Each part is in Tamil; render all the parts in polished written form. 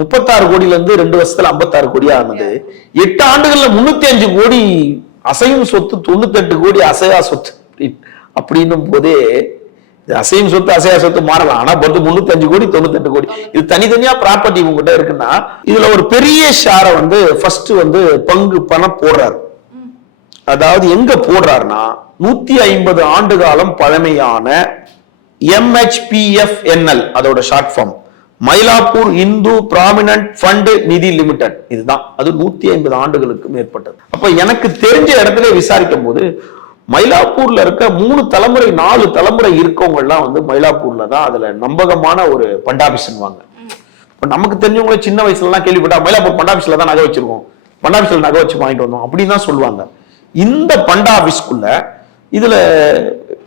36 கோடியில இருந்து 2 வருஷத்துல 56 கோடி ஆனது. 8 ஆண்டுகள்ல 305 கோடி அசையும் சொத்து, 98 கோடி அசையா சொத்து அப்படின்னும் போதே, அசையும் சொத்து அசையா சொத்து மாறலாம். ஆனா 305 கோடி 98 கோடி இது தனித்தனியா ப்ராப்பர்ட்டி உங்ககிட்ட இருக்குன்னா, இதுல ஒரு பெரிய ஷேரை ஃபர்ஸ்ட் பங்கு பணம் போடுறாரு. அதாவது எங்க போடுறாருன்னா, 150 ஆண்டு காலம் பழமையான MHPFNL அதோட short form, Mylapore Hindu permanent fund Nidhi limited. இதுதான் அது 150 ஆண்டுகளுக்கு மேற்பட்டது. அப்ப எனக்கு தெரிஞ்ச இடத்துல விசாரிக்கும் போது மயிலாப்பூர்ல இருக்க 3 தலைமுறை 4 தலைமுறை இருக்கவங்க எல்லாம் மயிலாப்பூர்ல தான் அதுல நம்பகமான ஒரு பண்டாபிஷன் வாங்க. நமக்கு தெரிஞ்சவங்கள சின்ன வயசுல எல்லாம் கேள்விப்பட்டா மயிலாப்பூர் பண்டாபிஸ்ல தான் நகை வச்சிருக்கோம், பண்டாபிஸ்ல நகை வச்சு வாங்கிட்டு வந்தோம் அப்படின்னு தான் சொல்லுவாங்க. இந்த பண்டாபிஸ்குள்ள இதுல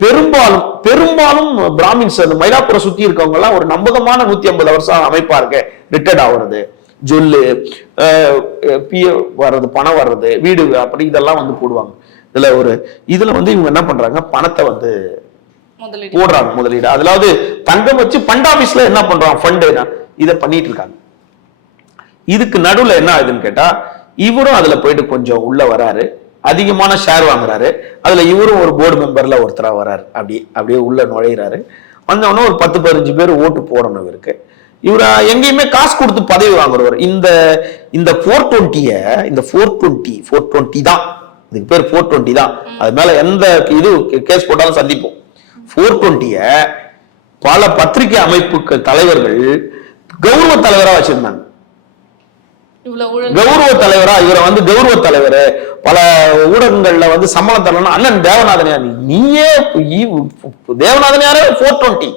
பெரும்பாலும் பிராமின்ஸ், அந்த மயிலாப்பூரை சுத்தி இருக்கவங்க எல்லாம் ஒரு நம்பகமான 150 வருஷம் அமைப்பா இருக்க ரிட்டையர்ட் ஆகுறது, ஜொல்லு வர்றது, பணம் வர்றது, வீடு அப்படி இதெல்லாம் போடுவாங்க. இதுல இவங்க என்ன பண்றாங்க, பணத்தை போடுறாங்க முதலீடு. அதாவது தங்கம் வச்சு பண்டாபிஸ்ல என்ன பண்றாங்க, ஃபண்ட் இதை பண்ணிட்டு இருக்காங்க. இதுக்கு நடுவுல என்ன ஆகுதுன்னு கேட்டா, இவரும் அதுல போயிட்டு கொஞ்சம் உள்ள வராரு, அதிகமான ஷேர் வாங்குறாரு. அதுல இவரும் ஒரு போர்டு மெம்பர்ல ஒருத்தரா வராரு. அப்படியே உள்ள நுழையிறாரு. வந்தவொடனே ஒரு 10-15 பேர் ஓட்டு போடணும் இவருக்கு. இவர எங்கேயுமே காசு கொடுத்து பதவி வாங்குறவர். இந்த 420 தான், இதுக்கு பேர் 420 தான். அது மேல எந்த இது கேஸ் போட்டாலும் சந்திப்போம். 420 பல பத்திரிகை அமைப்புகள் தலைவர்கள் கௌரவ தலைவரா வச்சிருந்தாங்க. கௌரவ தலைவரா இவரை கௌரவ தலைவர், பல ஊடகங்கள்ல சம்பளம் தரலாம். அண்ணன் தேவநாதன், நீயே தேவநாதன் யாரே 420